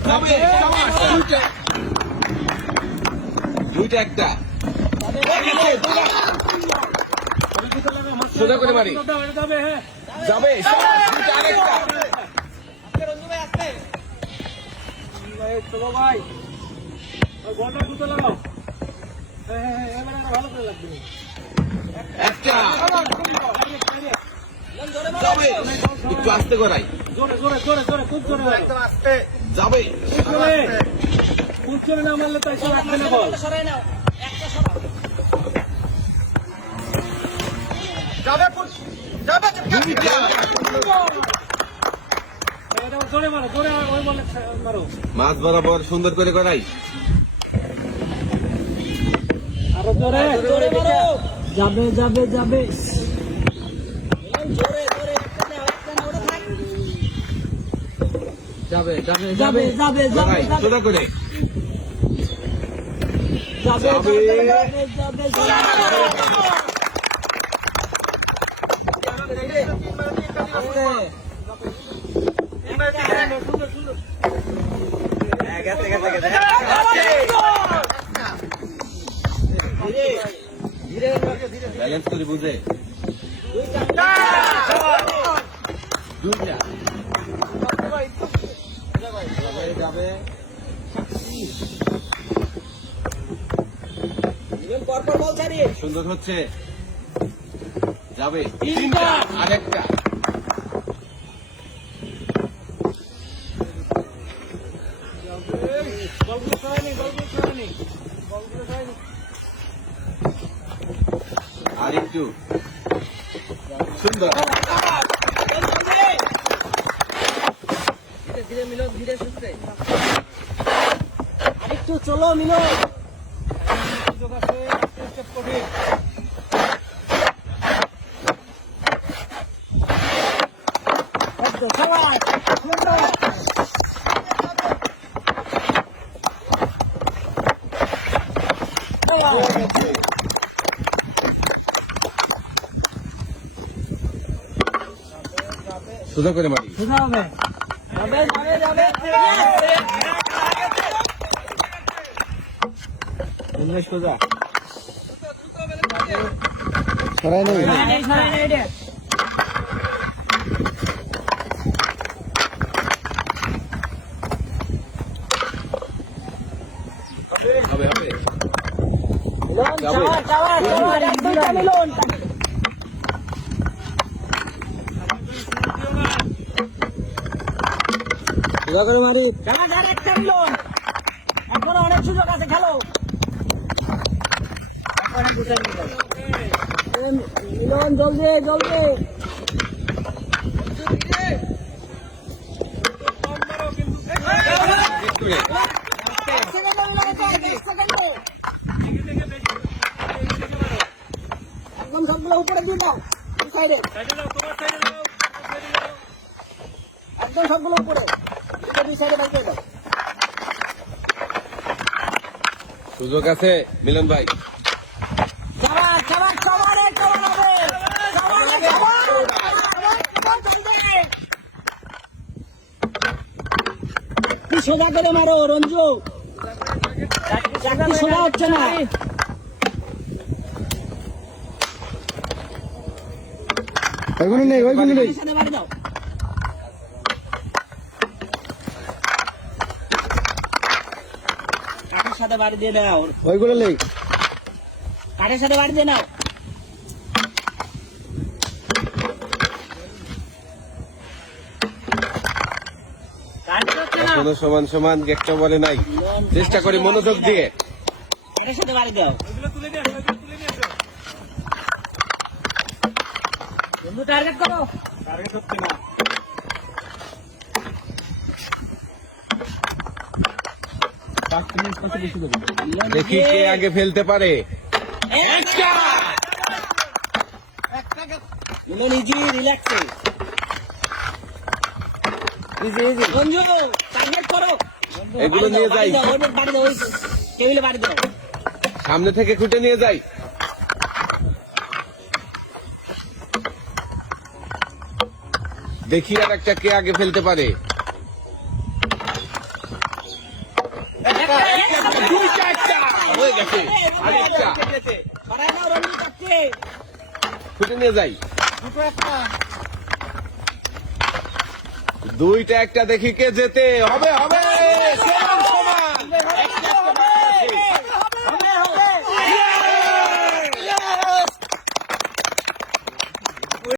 যাবে দুইটা একটা সোজা করে মারি যাবে দুইটা আরেকটা ভাই বলটা দুটো লাগাও ভালো করে লাগবে একটা যাবে একটু আস্তে করাই জোরে জোরে জোরে জোরে খুব জোরে একদম আস্তে যাবে খুব জোরে না মারলে তাই সব আসবে না বল দুইটা জোরে মারো জোরে ওই বলে মারো মাছ বরাবর সুন্দর করে করাই আরো জোরে জোরে মারো যাবে যাবে যাবে যাবে যাবে যাবে যাবে করাই সোজা করে যাবে যাবে ব্যালেন্স করে বুঝে দুইটা যাবে সুন্দর হচ্ছে যাবে তিনটা আরেকটা আর একটু সুন্দর ধীরে মিলন ধীরে সুস্থে আরেকটু চলো মিলন সুযোগ আছে স্টেপ কঠিন সোজা করে মারি সোজা হবে যাবে যাবে যাবে সোজা সরাই নেই হবে হবে মিলন সোজা করে মারি খেলা যার একটা মিলন এখনো অনেক সুযোগ আছে খেলো মিলন জলদি জলদি একদম সবগুলো উপরে দিয়ে দাও সাইডে একদম সবগুলো উপরে দুই সাইডে বাড়িয়ে দাও সুযোগ আছে মিলন ভাই সোজা করে মারো রঞ্জু চাকরি সোজা হচ্ছে না ওইগুলো নেই ওইগুলো নেই সাথে বাড়ি দাও কাঠের সাথে বাড়ি দিয়ে দাও ওইগুলো নেই কাঠের সাথে বাড়ি দিয়ে নাও কোনো সমান সমান একটা বলে নাই চেষ্টা করি মনোযোগ দিয়ে কাঠের সাথে বাড়ি দাও বন্ধু টার্গেট করো টার্গেট হচ্ছে না দেখি কে আগে ফেলতে পারে ইজি রিল্যাক্সে ইজি ইজি বন্ধু টার্গেট করো এগুলো নিয়ে যাই বাড়ি দাও ওই টেবিলে বাড়ি দাও সামনে থেকে খুঁটে নিয়ে যাই দেখি আর একটা কে আগে ফেলতে পারে দুইটা একটা হয়ে গেছে আরেকটা বাড়ায় নাও রঞ্জিত কাটছে ফুটে নিয়ে যাই দুটো একটা দুইটা একটা দেখি কে যেতে হবে হবে